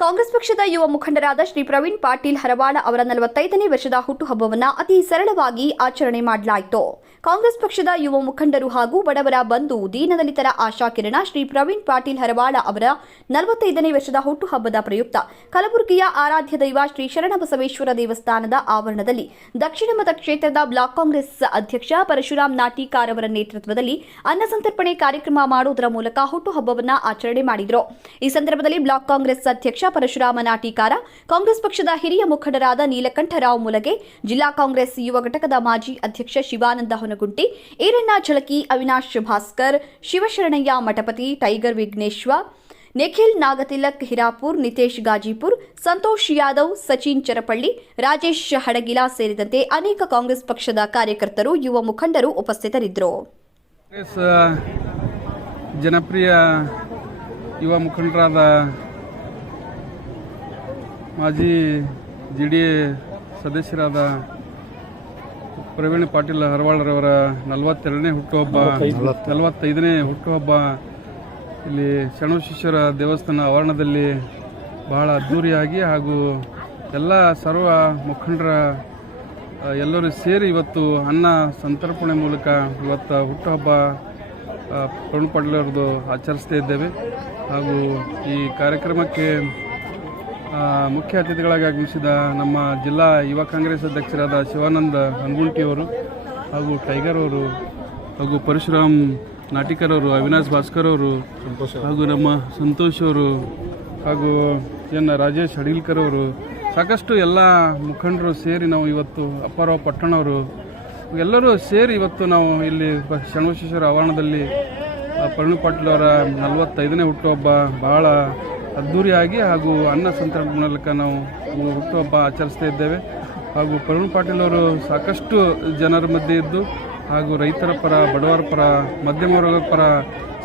ಕಾಂಗ್ರೆಸ್ ಪಕ್ಷದ ಯುವ ಮುಖಂಡರಾದ ಶ್ರೀ ಪ್ರವೀಣ್ ಪಾಟೀಲ್ ಹರವಾಳ ಅವರ ನಲವತ್ತೈದನೇ ವರ್ಷದ ಹುಟ್ಟುಹಬ್ಬವನ್ನು ಅತಿ ಸರಳವಾಗಿ ಆಚರಣೆ ಮಾಡಲಾಯಿತು. ಕಾಂಗ್ರೆಸ್ ಪಕ್ಷದ ಯುವ ಮುಖಂಡರು ಹಾಗೂ ಬಡವರ ಬಂಧು ದೀನದಲಿತರ ಆಶಾಕಿರಣ ಶ್ರೀ ಪ್ರವೀಣ್ ಪಾಟೀಲ್ ಹರವಾಳ ಅವರ ನಲವತ್ತೈದನೇ ವರ್ಷದ ಹುಟ್ಟುಹಬ್ಬದ ಪ್ರಯುಕ್ತ ಕಲಬುರಗಿಯ ಆರಾಧ್ಯ ದೈವ ಶ್ರೀ ಶರಣಬಸವೇಶ್ವರ ದೇವಸ್ಥಾನದ ಆವರಣದಲ್ಲಿ ದಕ್ಷಿಣ ಮತ ಕ್ಷೇತ್ರದ ಬ್ಲಾಕ್ ಕಾಂಗ್ರೆಸ್ ಅಧ್ಯಕ್ಷ ಪರಶುರಾಮ್ ನಾಟಿಕಾರ್ ಅವರ ನೇತೃತ್ವದಲ್ಲಿ ಅನ್ನಸಂತರ್ಪಣೆ ಕಾರ್ಯಕ್ರಮ ಮಾಡುವುದರ ಮೂಲಕ ಹುಟ್ಟುಹಬ್ಬವನ್ನು ಆಚರಣೆ ಮಾಡಿದರು. ಈ ಸಂದರ್ಭದಲ್ಲಿ ಬ್ಲಾಕ್ ಕಾಂಗ್ರೆಸ್ ಅಧ್ಯಕ್ಷ ಪರಶುರಾಮ ನಾಟಿಕಾರ ಕಾಂಗ್ರೆಸ್ ಪಕ್ಷದ ಹಿರಿಯ ಮುಖಂಡರಾದ ನೀಲಕಂಠರಾವ್ ಮುಲಗೆ ಜಿಲ್ಲಾ ಕಾಂಗ್ರೆಸ್ ಯುವ ಘಟಕದ ಮಾಜಿ ಅಧ್ಯಕ್ಷ ಶಿವಾನಂದ ಹೊನಗುಂಟಿ, ಈರಣ್ಣ ಝಳಕಿ ಅವಿನಾಶ್ ಭಾಸ್ಕರ್ ಶಿವಶರಣಯ್ಯ ಮಠಪತಿ ಟೈಗರ್ ವಿಘ್ನೇಶ್ವ, ನಿಖಿಲ್ ನಾಗತಿಲಕ್ ಹಿರಾಪುರ್, ನಿತೇಶ್ ಗಾಜಿಪುರ್, ಸಂತೋಷ್ ಯಾದವ್, ಸಚಿನ್ ಚರಪಳ್ಳಿ, ರಾಜೇಶ್ ಹಡಗಿಲ ಸೇರಿದಂತೆ ಅನೇಕ ಕಾಂಗ್ರೆಸ್ ಪಕ್ಷದ ಕಾರ್ಯಕರ್ತರು, ಯುವ ಮುಖಂಡರು ಉಪಸ್ಥಿತರಿದ್ದರು. ಜನಪ್ರಿಯ ಯುವ ಮುಖಂಡರಾದ ಮಾಜಿ ಜಿ ಡಿ ಎ ಸದಸ್ಯರಾದ ಪ್ರವೀಣ್ ಪಾಟೀಲ್ ಹರವಾಳರವರ ನಲವತ್ತೆರಡನೇ ಹುಟ್ಟುಹಬ್ಬ ನಲವತ್ತೈದನೇ ಹುಟ್ಟುಹಬ್ಬ. ಇಲ್ಲಿ ಶಣಶೇಶ್ವರ ದೇವಸ್ಥಾನ ಆವರಣದಲ್ಲಿ ಬಹಳ ಅದ್ಧೂರಿಯಾಗಿ ಹಾಗೂ ಎಲ್ಲ ಸರ್ವ ಮುಖಂಡರ ಎಲ್ಲರೂ ಸೇರಿ ಇವತ್ತು ಅನ್ನ ಸಂತರ್ಪಣೆ ಮೂಲಕ ಇವತ್ತು ಹುಟ್ಟುಹಬ್ಬ ಪ್ರವೀಣ್ ಪಾಟೀಲ್ ಆಚರಿಸ್ತಾ ಇದ್ದೇವೆ. ಹಾಗೂ ಈ ಕಾರ್ಯಕ್ರಮಕ್ಕೆ ಮುಖ್ಯ ಅತಿಥಿಗಳಾಗಿ ಆಗಮಿಸಿದ ನಮ್ಮ ಜಿಲ್ಲಾ ಯುವ ಕಾಂಗ್ರೆಸ್ ಅಧ್ಯಕ್ಷರಾದ ಶಿವಾನಂದ ಹನ್ಗುಂಟಿಯವರು ಹಾಗೂ ಟೈಗರ್ ಅವರು ಹಾಗೂ ಪರಶುರಾಮ್ ನಾಟಿಕರ್ ಅವರು, ಅವಿನಾಶ್ ಭಾಸ್ಕರ್ ಅವರು ಹಾಗೂ ನಮ್ಮ ಸಂತೋಷ್ ಅವರು ಹಾಗೂ ಎನ್ ರಾಜೇಶ್ ಅಡಿಲ್ಕರ್ ಅವರು. ಸಾಕಷ್ಟು ಎಲ್ಲ ಮುಖಂಡರು ಸೇರಿ ನಾವು ಇವತ್ತು ಅಪ್ಪಾರಾವ್ ಪಟ್ಟಣವರು ಎಲ್ಲರೂ ಸೇರಿ ಇವತ್ತು ನಾವು ಇಲ್ಲಿ ಶಣಬಸೇಶ್ವರ ಆವರಣದಲ್ಲಿ ಪರಣು ಪಾಟೀಲ್ ಅವರ ನಲವತ್ತೈದನೇ ಹುಟ್ಟುಹಬ್ಬ ಬಹಳ ಅದ್ಧೂರಿಯಾಗಿ ಹಾಗೂ ಅನ್ನ ಸಂತರ್ಪಣೆ ಮೂಲಕ ನಾವು ಹುಟ್ಟುಹಬ್ಬ ಆಚರಿಸ್ತಾ ಇದ್ದೇವೆ. ಹಾಗೂ ಪ್ರವೀಣ್ ಪಾಟೀಲ್ ಅವರು ಸಾಕಷ್ಟು ಜನರ ಮಧ್ಯೆ ಇದ್ದು ಹಾಗೂ ರೈತರ ಪರ, ಬಡವರ ಪರ, ಮಧ್ಯಮ ವರ್ಗದ ಪರ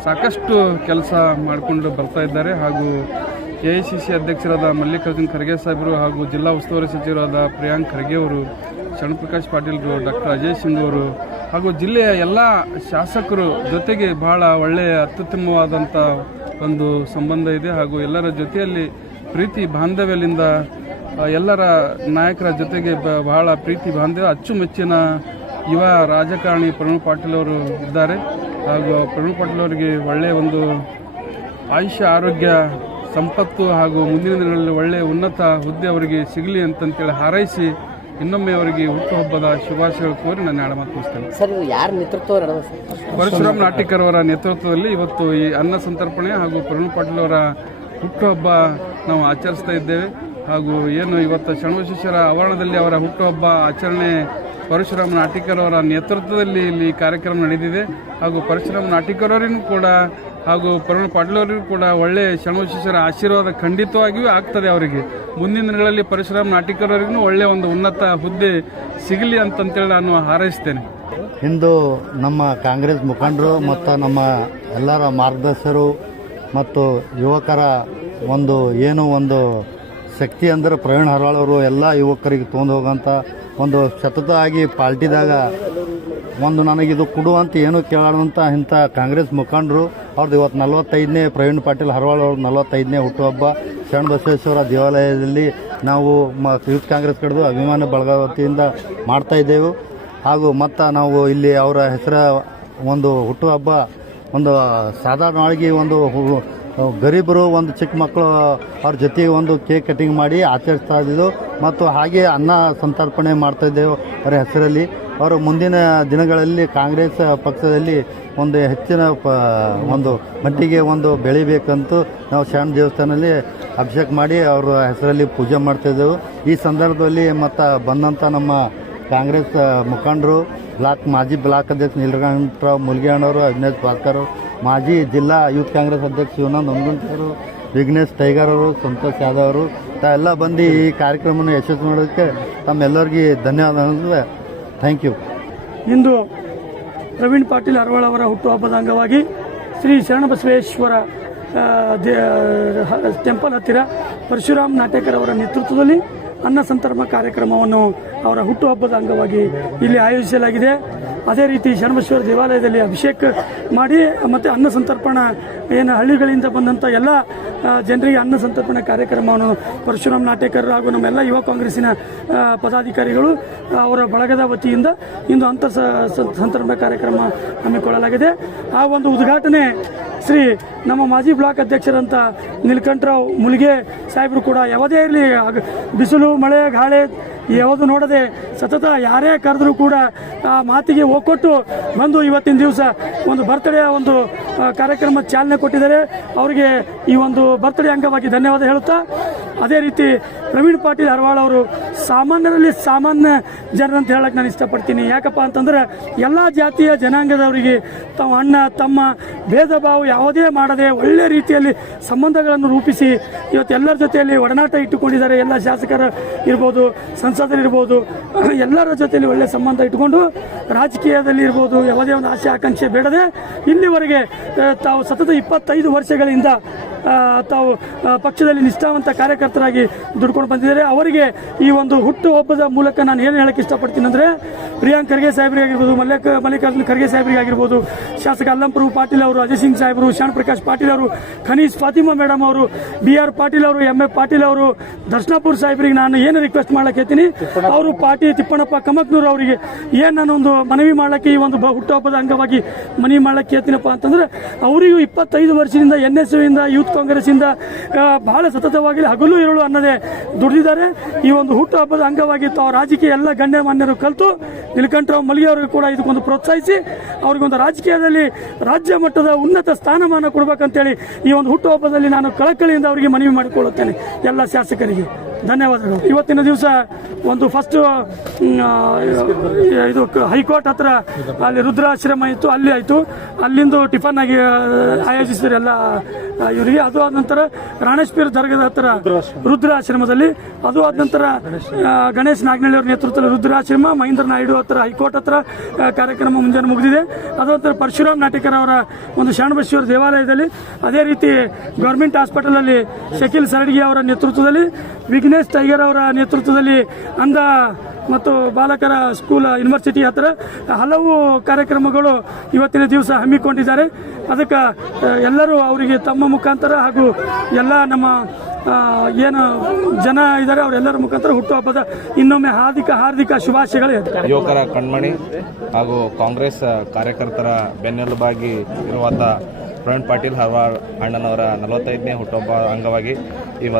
ಸಾಕಷ್ಟು ಕೆಲಸ ಮಾಡಿಕೊಂಡು ಬರ್ತಾ ಇದ್ದಾರೆ. ಹಾಗೂ ಎ ಐ ಸಿ ಸಿ ಅಧ್ಯಕ್ಷರಾದ ಮಲ್ಲಿಕಾರ್ಜುನ್ ಖರ್ಗೆ ಸಾಹೇಬರು ಹಾಗೂ ಜಿಲ್ಲಾ ಉಸ್ತುವಾರಿ ಸಚಿವರಾದ ಪ್ರಿಯಾಂಕ್ ಖರ್ಗೆ ಅವರು, ಶರಣಪ್ರಕಾಶ್ ಪಾಟೀಲ್ರು ಡಾಕ್ಟರ್ ಅಜಯ್ ಸಿಂಗ್ ಅವರು ಹಾಗೂ ಜಿಲ್ಲೆಯ ಎಲ್ಲ ಶಾಸಕರು ಜೊತೆಗೆ ಬಹಳ ಒಳ್ಳೆಯ ಅತ್ಯುತ್ತಮವಾದಂಥ ಒಂದು ಸಂಬಂಧ ಇದೆ ಹಾಗೂ ಎಲ್ಲರ ಜೊತೆಯಲ್ಲಿ ಪ್ರೀತಿ ಬಾಂಧವ್ಯದಿಂದ ಎಲ್ಲರ ನಾಯಕರ ಜೊತೆಗೆ ಬಹಳ ಪ್ರೀತಿ ಬಾಂಧವ್ಯ, ಅಚ್ಚುಮೆಚ್ಚಿನ ಯುವ ರಾಜಕಾರಣಿ ಪ್ರವೀಣ್ ಪಾಟೀಲ್ ಅವರು ಇದ್ದಾರೆ. ಹಾಗೂ ಪ್ರವೀಣ್ ಪಾಟೀಲ್ ಅವರಿಗೆ ಒಳ್ಳೆಯ ಒಂದು ಆಯುಷ್ಯ, ಆರೋಗ್ಯ, ಸಂಪತ್ತು ಹಾಗೂ ಮುಂದಿನ ದಿನಗಳಲ್ಲಿ ಒಳ್ಳೆಯ ಉನ್ನತ ಹುದ್ದೆ ಅವರಿಗೆ ಸಿಗಲಿ ಅಂತಂತೇಳಿ ಹಾರೈಸಿ ಇನ್ನೊಮ್ಮೆ ಅವರಿಗೆ ಹುಟ್ಟುಹಬ್ಬದ ಶುಭಾಶಯಗಳು ಕೋರಿ ನಾನು ಮುಗಿಸ್ತೇನೆ. ಸರ್ ಇದು ಯಾರ ನೇತೃತ್ವ ನಡೆದ ಪರಶುರಾಮ್ ನಾಟಿಕರ್ ಅವರ ನೇತೃತ್ವದಲ್ಲಿ ಇವತ್ತು ಈ ಅನ್ನ ಸಂತರ್ಪಣೆ ಹಾಗೂ ಪ್ರವೀಣ್ ಪಾಟೀಲ್ ಅವರ ಹುಟ್ಟುಹಬ್ಬ ನಾವು ಆಚರಿಸ್ತಾ ಇದ್ದೇವೆ. ಹಾಗೂ ಏನು ಇವತ್ತು ಶರಣಬಸವೇಶ್ವರ ಆವರಣದಲ್ಲಿ ಅವರ ಹುಟ್ಟುಹಬ್ಬ ಆಚರಣೆ ಪರಶುರಾಮ್ ನಾಟಿಕರ್ ಅವರ ನೇತೃತ್ವದಲ್ಲಿ ಇಲ್ಲಿ ಕಾರ್ಯಕ್ರಮ ನಡೆದಿದೆ. ಹಾಗೂ ಪರಶುರಾಮ ನಾಟಿಕರ್ ಅವರಿಗೂ ಕೂಡ ಹಾಗೂ ಪ್ರವೀಣ್ ಪಾಟೀಲ್ ಕೂಡ ಒಳ್ಳೆ ಶಿಷ್ಯರ ಆಶೀರ್ವಾದ ಖಂಡಿತವಾಗಿಯೂ ಆಗ್ತದೆ ಅವರಿಗೆ. ಮುಂದಿನ ದಿನಗಳಲ್ಲಿ ಪರಶುರಾಮ್ ನಾಟಿಕರವರಿಗೂ ಒಳ್ಳೆ ಒಂದು ಉನ್ನತ ಹುದ್ದೆ ಸಿಗಲಿ ಅಂತಂತೇಳಿ ನಾನು ಹಾರೈಸ್ತೇನೆ. ಇಂದು ನಮ್ಮ ಕಾಂಗ್ರೆಸ್ ಮುಖಂಡರು ಮತ್ತು ನಮ್ಮ ಎಲ್ಲರ ಮಾರ್ಗದರ್ಶರು ಮತ್ತು ಯುವಕರ ಒಂದು ಏನು ಒಂದು ಶಕ್ತಿ ಅಂದ್ರೆ ಪ್ರವೀಣ್ ಹರವಾಳ್ ಅವರು ಎಲ್ಲ ಯುವಕರಿಗೆ ತೊಗೊಂಡು ಹೋಗೋಂಥ ಒಂದು ಸತತ ಆಗಿ ಪಾರ್ಟಿದಾಗ ಒಂದು ನನಗಿದು ಕೊಡು ಅಂತ ಏನು ಕೇಳೋಂಥ ಇಂಥ ಕಾಂಗ್ರೆಸ್ ಮುಖಂಡರು ಅವ್ರದ್ದು ಇವತ್ತು ನಲವತ್ತೈದನೇ ಪ್ರವೀಣ್ ಪಾಟೀಲ್ ಹರವಾಳ್ ಅವ್ರದ್ದು ನಲವತ್ತೈದನೇ ಹುಟ್ಟುಹಬ್ಬ. ಶರಣ ಬಸವೇಶ್ವರ ದೇವಾಲಯದಲ್ಲಿ ನಾವು ಮ, ಯೂತ್ ಕಾಂಗ್ರೆಸ್ ಕಡೆದು ಅಭಿಮಾನ ಬಳಗಾವತಿಯಿಂದ ಮಾಡ್ತಾ ಇದ್ದೇವೆ. ಹಾಗೂ ಮತ್ತು ನಾವು ಇಲ್ಲಿ ಅವರ ಹೆಸರ ಒಂದು ಹುಟ್ಟುಹಬ್ಬ, ಒಂದು ಸಾಧಾರಣವಾಗಿ ಒಂದು ಗರೀಬರು ಒಂದು ಚಿಕ್ಕ ಮಕ್ಕಳು ಅವ್ರ ಜೊತೆಗೆ ಒಂದು ಕೇಕ್ ಕಟಿಂಗ್ ಮಾಡಿ ಆಚರಿಸ್ತಾ ಇದ್ದಿದ್ದು. ಮತ್ತು ಹಾಗೆ ಅನ್ನ ಸಂತರ್ಪಣೆ ಮಾಡ್ತಾ ಇದ್ದೆವು ಅವರ ಹೆಸರಲ್ಲಿ. ಅವರು ಮುಂದಿನ ದಿನಗಳಲ್ಲಿ ಕಾಂಗ್ರೆಸ್ ಪಕ್ಷದಲ್ಲಿ ಒಂದು ಹೆಚ್ಚಿನ ಪ, ಒಂದು ಮಟ್ಟಿಗೆ ಒಂದು ಬೆಳಿಬೇಕಂತೂ ನಾವು ಶರಣ ದೇವಸ್ಥಾನದಲ್ಲಿ ಅಭಿಷೇಕ ಮಾಡಿ ಅವರ ಹೆಸರಲ್ಲಿ ಪೂಜೆ ಮಾಡ್ತಾಯಿದ್ದೆವು ಈ ಸಂದರ್ಭದಲ್ಲಿ ಮತ್ತು ಬಂದಂಥ ನಮ್ಮ ಕಾಂಗ್ರೆಸ್ ಮುಖಂಡರು, ಬ್ಲಾಕ್, ಮಾಜಿ ಬ್ಲಾಕ್ ಅಧ್ಯಕ್ಷ ನೀಲಕಂಠರಾವ್ ಮುಲ್ಗಿಯಣ್ಣವರು ಅವಿನಾಶ್ ಭಾಸ್ಕರ್, ಮಾಜಿ ಜಿಲ್ಲಾ ಯೂತ್ ಕಾಂಗ್ರೆಸ್ ಅಧ್ಯಕ್ಷ ಶಿವನಂದ್ ಹನುಮಂತವರು ವಿಘ್ನೇಶ್ ಟೈಗರ್ ಅವರು, ಸಂತೋಷ್ ಯಾದವ್ ಅವರು, ತಾವೆಲ್ಲ ಬಂದು ಈ ಕಾರ್ಯಕ್ರಮವನ್ನು ಯಶಸ್ವಿ ಮಾಡೋದಕ್ಕೆ ತಮ್ಮೆಲ್ಲರಿಗೆ ಧನ್ಯವಾದ ಥ್ಯಾಂಕ್ ಯು ಇಂದು ಪ್ರವೀಣ್ ಪಾಟೀಲ್ ಅರವಳ ಅವರ ಹುಟ್ಟುಹಬ್ಬದ ಅಂಗವಾಗಿ ಶ್ರೀ ಶರಣಬಸವೇಶ್ವರ ಟೆಂಪಲ್ ಹತ್ತಿರ ಪರಶುರಾಮ್ ನಾಟೇಕರ್ ಅವರ ನೇತೃತ್ವದಲ್ಲಿ ಅನ್ನ ಸಂತರ್ಮ ಕಾರ್ಯಕ್ರಮವನ್ನು ಅವರ ಹುಟ್ಟುಹಬ್ಬದ ಅಂಗವಾಗಿ ಇಲ್ಲಿ ಆಯೋಜಿಸಲಾಗಿದೆ. ಅದೇ ರೀತಿ ಶರ್ಮೇಶ್ವರ ದೇವಾಲಯದಲ್ಲಿ ಅಭಿಷೇಕ ಮಾಡಿ, ಮತ್ತು ಅನ್ನ ಸಂತರ್ಪಣ ಏನು ಹಳ್ಳಿಗಳಿಂದ ಬಂದಂಥ ಎಲ್ಲ ಜನರಿಗೆ ಅನ್ನ ಸಂತರ್ಪಣೆ ಕಾರ್ಯಕ್ರಮವನ್ನು ಪರಶುರಾಮ್ ನಾಟೇಕರ್ ಹಾಗೂ ನಮ್ಮೆಲ್ಲ ಯುವ ಕಾಂಗ್ರೆಸ್ಸಿನ ಪದಾಧಿಕಾರಿಗಳು ಅವರ ಬಳಗದ ವತಿಯಿಂದ ಇಂದು ಅಂತರ್ ಸಂತರ್ಪಣಾ ಕಾರ್ಯಕ್ರಮ ಹಮ್ಮಿಕೊಳ್ಳಲಾಗಿದೆ. ಆ ಒಂದು ಉದ್ಘಾಟನೆ ಶ್ರೀ ನಮ್ಮ ಮಾಜಿ ಬ್ಲಾಕ್ ಅಧ್ಯಕ್ಷರಂತ ನೀಲಕಂಠರಾವ್ ಮುಲ್ಗೆ ಸಾಹೇಬರು ಕೂಡ ಯಾವುದೇ ಇರಲಿ ಬಿಸಿಲು, ಮಳೆ, ಗಾಳಿ ಯಾವುದು ನೋಡದೆ ಸತತ ಯಾರೇ ಕರೆದ್ರು ಕೂಡ ಆ ಮಾತಿಗೆ ಒಕ್ಕೊಟ್ಟು ಬಂದು ಇವತ್ತಿನ ದಿವಸ ಒಂದು ಬರ್ತ್ಡೇ ಒಂದು ಕಾರ್ಯಕ್ರಮ ಚಾಲನೆ ಕೊಟ್ಟಿದ್ದಾರೆ. ಅವರಿಗೆ ಈ ಒಂದು ಬರ್ತ್ಡೇ ಅಂಗವಾಗಿ ಧನ್ಯವಾದ ಹೇಳುತ್ತಾ, ಅದೇ ರೀತಿ ಪ್ರವೀಣ್ ಪಾಟೀಲ್ ಹರವಾಳ್ ಅವರು ಸಾಮಾನ್ಯರಲ್ಲಿ ಸಾಮಾನ್ಯ ಜನರಂತ ಹೇಳಕ್ಕೆ ನಾನು ಇಷ್ಟಪಡ್ತೀನಿ. ಯಾಕಪ್ಪ ಅಂತಂದ್ರೆ ಎಲ್ಲ ಜಾತಿಯ ಜನಾಂಗದವರಿಗೆ ತಾವು ಅಣ್ಣ, ತಮ್ಮ ಭೇದ ಭಾವ ಯಾವುದೇ ಮಾಡದೆ ಒಳ್ಳೆ ರೀತಿಯಲ್ಲಿ ಸಂಬಂಧಗಳನ್ನು ರೂಪಿಸಿ ಇವತ್ತು ಎಲ್ಲರ ಜೊತೆಯಲ್ಲಿ ಒಡನಾಟ ಇಟ್ಟುಕೊಂಡಿದ್ದಾರೆ. ಎಲ್ಲ ಶಾಸಕರು ಇರ್ಬೋದು ಸಂಸದರಿರ್ಬೋದು ಎಲ್ಲರ ಜೊತೆಯಲ್ಲಿ ಒಳ್ಳೆ ಸಂಬಂಧ ಇಟ್ಟುಕೊಂಡು ರಾಜಕೀಯದಲ್ಲಿ ಇರ್ಬೋದು, ಯಾವುದೇ ಒಂದು ಆಸೆ, ಆಕಾಂಕ್ಷೆ ಬೇಡದೆ ಇಲ್ಲಿವರೆಗೆ ತಾವು ಸತತ ಇಪ್ಪತ್ತೈದು ವರ್ಷಗಳಿಂದ ತಾವು ಪಕ್ಷದಲ್ಲಿ ನಿಷ್ಠಾವಂತ ಕಾರ್ಯಕರ್ತರಾಗಿ ದುಡ್ಕೊಂಡು ಬಂದಿದ್ದಾರೆ. ಅವರಿಗೆ ಈ ಒಂದು ಹುಟ್ಟು ಹಬ್ಬದ ಮೂಲಕ ನಾನು ಏನು ಹೇಳಕ್ಕೆ ಇಷ್ಟಪಡ್ತೀನಿ ಅಂದರೆ ಪ್ರಿಯಾಂಕ್ ಖರ್ಗೆ ಸಾಹೇಬ್ರಿಗೆ ಆಗಿರ್ಬೋದು, ಮಲ್ಲಿಕ ಮಲ್ಲಿಕಾರ್ಜುನ್ ಖರ್ಗೆ ಸಾಹೇಬ್ರಿಗೆ ಆಗಿರ್ಬೋದು, ಶಾಸಕ ಅಲ್ಲಂಪ್ರಭು ಪಾಟೀಲ್ ಅವರು, ಅಜಯ್ ಸಿಂಗ್ ಸಾಹೇಬರು ಶಾಣ್ ಪ್ರಕಾಶ್ ಪಾಟೀಲ್ ಅವರು ಖನೀಸ್ ಫಾತಿಮಾ ಮೇಡಮ್ ಅವರು, ಬಿ ಆರ್ ಪಾಟೀಲ್ ಅವರು, ಎಂ ಎ ಪಾಟೀಲ್ ಅವರು, ದರ್ಶನಾಪುರ್ ಸಾಹೇಬ್ರಿಗೆ ನಾನು ಏನು ರಿಕ್ವೆಸ್ಟ್ ಮಾಡ್ಲಕ್ಕೆ ಹೇಳ್ತೀನಿ, ಅವರು ಪಾಟಿ ತಿಪ್ಪಣ್ಣಪ್ಪ ಕಮಕ್ನೂರ್ ಅವರಿಗೆ ಏನು ನಾನೊಂದು ಮನವಿ ಮಾಡ್ಲಿಕ್ಕೆ ಈ ಒಂದು ಹುಟ್ಟುಹಬ್ಬದ ಅಂಗವಾಗಿ ಮನವಿ ಮಾಡ್ಲಿಕ್ಕೆ ಹೇಳ್ತೀನಪ್ಪ ಅಂತಂದ್ರೆ, ಅವರಿಗೂ ಇಪ್ಪತ್ತೈದು ವರ್ಷದಿಂದ ಎನ್ ಎಸ್ ಇಂದ ಯೂತ್ ಕಾಂಗ್ರೆಸ್ ಇಂದ ಬಹಳ ಸತತವಾಗಿ ಹಗಲು ಇರಳು ಅನ್ನದೇ ದುಡಿದಿದ್ದಾರೆ. ಈ ಒಂದು ಹುಟ್ಟುಹಬ್ಬದ ಅಂಗವಾಗಿ ತಾವು ರಾಜಕೀಯ ಎಲ್ಲ ಗಣ್ಯ ಮಾನ್ಯರು ಕಲಿತು ನೀಲಕಂಠರಾವ್ ಮಲ್ಲಿಗೆ ಅವರಿಗೆ ಕೂಡ ಇದಕ್ಕೊಂದು ಪ್ರೋತ್ಸಾಹಿಸಿ ಅವ್ರಿಗೊಂದು ರಾಜಕೀಯದಲ್ಲಿ ರಾಜ್ಯ ಮಟ್ಟದ ಉನ್ನತ ಸ್ಥಾನಮಾನ ಕೊಡಬೇಕಂತೇಳಿ ಈ ಒಂದು ಹುಟ್ಟುಹಬ್ಬದಲ್ಲಿ ನಾನು ಕಳಕಳಿಯಿಂದ ಅವರಿಗೆ ಮನವಿ ಮಾಡಿಕೊಳ್ಳುತ್ತೇನೆ. ಎಲ್ಲ ಶಾಸಕರಿಗೆ. ಧನ್ಯವಾದಗಳು. ಇವತ್ತಿನ ದಿವಸ ಒಂದು ಫಸ್ಟ್ ಇದು ಹೈಕೋರ್ಟ್ ಹತ್ರ ಅಲ್ಲಿ ರುದ್ರಾಶ್ರಮ ಇತ್ತು ಅಲ್ಲಿ ಆಯಿತು. ಅಲ್ಲಿಂದು ಟಿಫನ್ ಆಗಿ ಆಯೋಜಿಸಿದ್ರು ಎಲ್ಲ ಇವರಿಗೆ. ಅದು ಆದ ನಂತರ ರಾಣೇಶ್ವರ ದರ್ಗದ ಹತ್ರ ರುದ್ರಾಶ್ರಮದಲ್ಲಿ ಅದು ಆದ ನಂತರ ಗಣೇಶ್ ನಾಗನಹಳ್ಳಿ ಅವರ ನೇತೃತ್ವದಲ್ಲಿ ರುದ್ರಾಶ್ರಮ ಮಹೇಂದ್ರ ನಾಯ್ಡು ಹತ್ರ ಹೈಕೋರ್ಟ್ ಹತ್ರ ಕಾರ್ಯಕ್ರಮ ಮುಂಜಾನೆ ಮುಗಿದಿದೆ. ಅದು ನಂತರ ಪರಶುರಾಮ್ ನಾಟಿಕರ್ ಅವರ ಒಂದು ಶರಣಬಶ್ವರ ದೇವಾಲಯದಲ್ಲಿ ಅದೇ ರೀತಿ ಗೌರ್ಮೆಂಟ್ ಹಾಸ್ಪಿಟಲ್ ಅಲ್ಲಿ ಶಕೀಲ್ ಸರಡ್ಗಿ ಅವರ ನೇತೃತ್ವದಲ್ಲಿ ವಿಘ್ನೇಶ್ ಟೈಗರ್ ಅವರ ನೇತೃತ್ವದಲ್ಲಿ ಅಂಧ ಮತ್ತು ಬಾಲಕರ ಸ್ಕೂಲ್, ಯೂನಿವರ್ಸಿಟಿ ಹತ್ರ ಹಲವು ಕಾರ್ಯಕ್ರಮಗಳು ಇವತ್ತಿನ ದಿವಸ ಹಮ್ಮಿಕೊಂಡಿದ್ದಾರೆ. ಅದಕ್ಕೆ ಎಲ್ಲರೂ ಅವರಿಗೆ ತಮ್ಮ ಮುಖಾಂತರ ಹಾಗೂ ಎಲ್ಲ ನಮ್ಮ ಏನು ಜನ ಇದ್ದಾರೆ, ಅವರೆಲ್ಲರ ಮುಖಾಂತರ ಹುಟ್ಟುಹಬ್ಬದ ಇನ್ನೊಮ್ಮೆ ಹಾರ್ದಿಕ ಹಾರ್ದಿಕ ಶುಭಾಶಯಗಳು ಹೇಳ್ತಾರೆ ಯುವಕರ ಕಣ್ಮಣಿ ಹಾಗೂ ಕಾಂಗ್ರೆಸ್ ಕಾರ್ಯಕರ್ತರ ಬೆನ್ನೆಲುಬಾಗಿ ಇರುವಂಥ ಪ್ರವೀಣ್ ಪಾಟೀಲ್ ಹರ್ವಾಳ್ ಅಣ್ಣನವರ ನಲವತ್ತೈದನೇ ಹುಟ್ಟುಹಬ್ಬ ಅಂಗವಾಗಿ ಇವತ್ತು